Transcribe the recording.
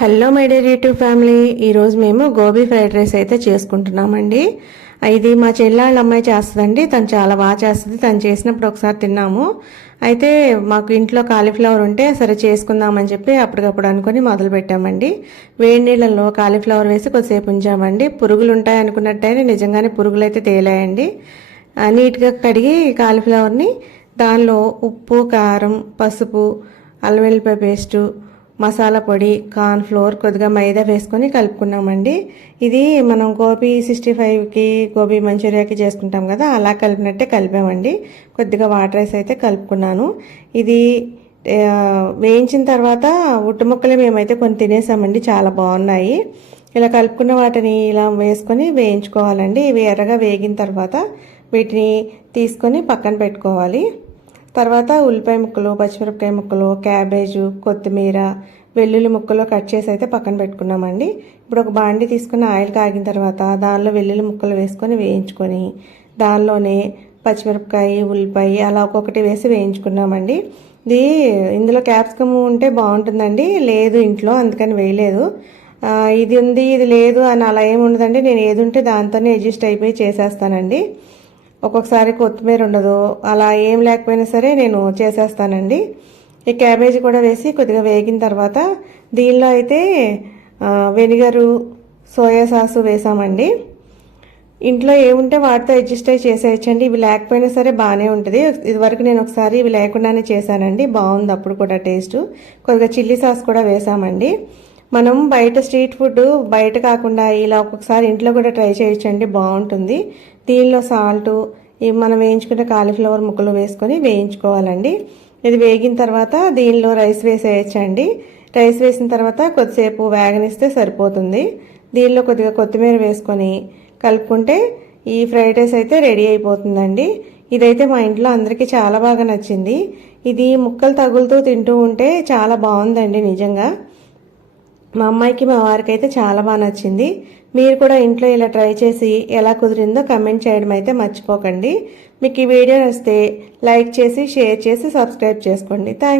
Hello my dear YouTube family ఈరోజు మేము gobi fried rice అయితే చేసుకుంటున్నామండి. ఇది మా చెల్లాళ్ళ అమ్మాయి చేస్తుందండి. తను చాలా బాగా చేస్తుంది. తను చేసినప్పుడు ఒకసారి తిన్నాము. అయితే మాకు ఇంట్లో కాలీఫ్లవర్ ఉంటే సరే చేసుకుందామని చెప్పి అప్పటికప్పుడు అనుకుని మొదలుపెట్టామండి వేడి నీళ్ళల్లో కాలీఫ్లవర్ వేసి కొద్దిసేపు ఉంచామండి. పురుగులు ఉంటాయి అనుకున్నట్టయితే నిజంగానే పురుగులు అయితే తేలాయండి. నీట్గా కడిగి కాలీఫ్లవర్ని దానిలో ఉప్పు కారం పసుపు అల్లం వెల్లిపాయ పేస్టు మసాలా పొడి కార్న్ ఫ్లోర్ కొద్దిగా మైదా వేసుకొని కలుపుకున్నామండి. ఇది మనం గోబీ సిక్స్టీ ఫైవ్కి గోబీ మంచూరియాకి చేసుకుంటాం కదా అలా కలిపినట్టే కలిపామండి. కొద్దిగా వాటర్ రైస్ అయితే కలుపుకున్నాను. ఇది వేయించిన తర్వాత ఉట్టు ముక్కలు మేమైతే కొన్ని తినేసామండి చాలా బాగున్నాయి. ఇలా కలుపుకున్న వాటిని ఇలా వేసుకొని వేయించుకోవాలండి. ఇవి ఎర్రగా వేగిన తర్వాత వీటిని తీసుకొని పక్కన పెట్టుకోవాలి. తర్వాత ఉల్లిపాయ ముక్కలు పచ్చిమిరపకాయ ముక్కలు క్యాబేజు కొత్తిమీర వెల్లుల్లి ముక్కలు కట్ చేసి అయితే పక్కన పెట్టుకున్నామండి. ఇప్పుడు ఒక బాండి తీసుకుని ఆయిల్ కాగిన తర్వాత దానిలో వెల్లుల్లి ముక్కలు వేసుకొని వేయించుకొని దానిలోనే పచ్చిమిరపకాయ ఉల్లిపాయ అలా ఒక్కొక్కటి వేసి వేయించుకున్నామండి. ఇది ఇందులో క్యాప్సికమ్ ఉంటే బాగుంటుందండి. లేదు ఇంట్లో అందుకని వేయలేదు. ఇది ఉంది ఇది లేదు అని అలా ఏమి ఉండదండి. నేను ఏది ఉంటే దాంతోనే అడ్జస్ట్ అయిపోయి చేసేస్తానండి. ఒక్కొక్కసారి కొత్తిమీర ఉండదు. అలా ఏం లేకపోయినా సరే నేను చేసేస్తానండి. ఈ క్యాబేజీ కూడా వేసి కొద్దిగా వేగిన తర్వాత దీనిలో అయితే వెనిగరు సోయా సాసు వేసామండి. ఇంట్లో ఏముంటే వాటితో అడ్జస్ట్ అయ్యి చేసేయచ్చండి. ఇవి లేకపోయినా సరే బాగానే ఉంటుంది. ఇదివరకు నేను ఒకసారి ఇవి లేకుండానే చేశానండి. బాగుంది అప్పుడు కూడా టేస్ట్. కొద్దిగా చిల్లీ సాస్ కూడా వేసామండి. మనం బయట స్ట్రీట్ ఫుడ్ బయట కాకుండా ఇలా ఒక్కొక్కసారి ఇంట్లో కూడా ట్రై చేయొచ్చండి బాగుంటుంది. దీనిలో సాల్ట్ ఇవి మనం వేయించుకునే కాలీఫ్లవర్ ముక్కలు వేసుకొని వేయించుకోవాలండి. ఇది వేగిన తర్వాత దీనిలో రైస్ వేసేయచ్చండి. రైస్ వేసిన తర్వాత కొద్దిసేపు వేగనిస్తే సరిపోతుంది. దీనిలో కొద్దిగా కొత్తిమీర వేసుకొని కలుపుకుంటే ఈ ఫ్రైడ్ రైస్ అయితే రెడీ అయిపోతుందండి. ఇదైతే మా ఇంట్లో అందరికీ చాలా బాగా నచ్చింది. ఇది ముక్కలు తగులుతూ తింటూ ఉంటే చాలా బాగుందండి నిజంగా. మా అమ్మాయికి మా వారికి అయితే చాలా బాగా నచ్చింది. మీరు కూడా ఇంట్లో ఇలా ట్రై చేసి ఎలా కుదిరిందో కమెంట్ చేయడం అయితే మర్చిపోకండి. మీకు ఈ వీడియో నచ్చితే లైక్ చేసి షేర్ చేసి సబ్స్క్రైబ్ చేసుకోండి. థ్యాంక్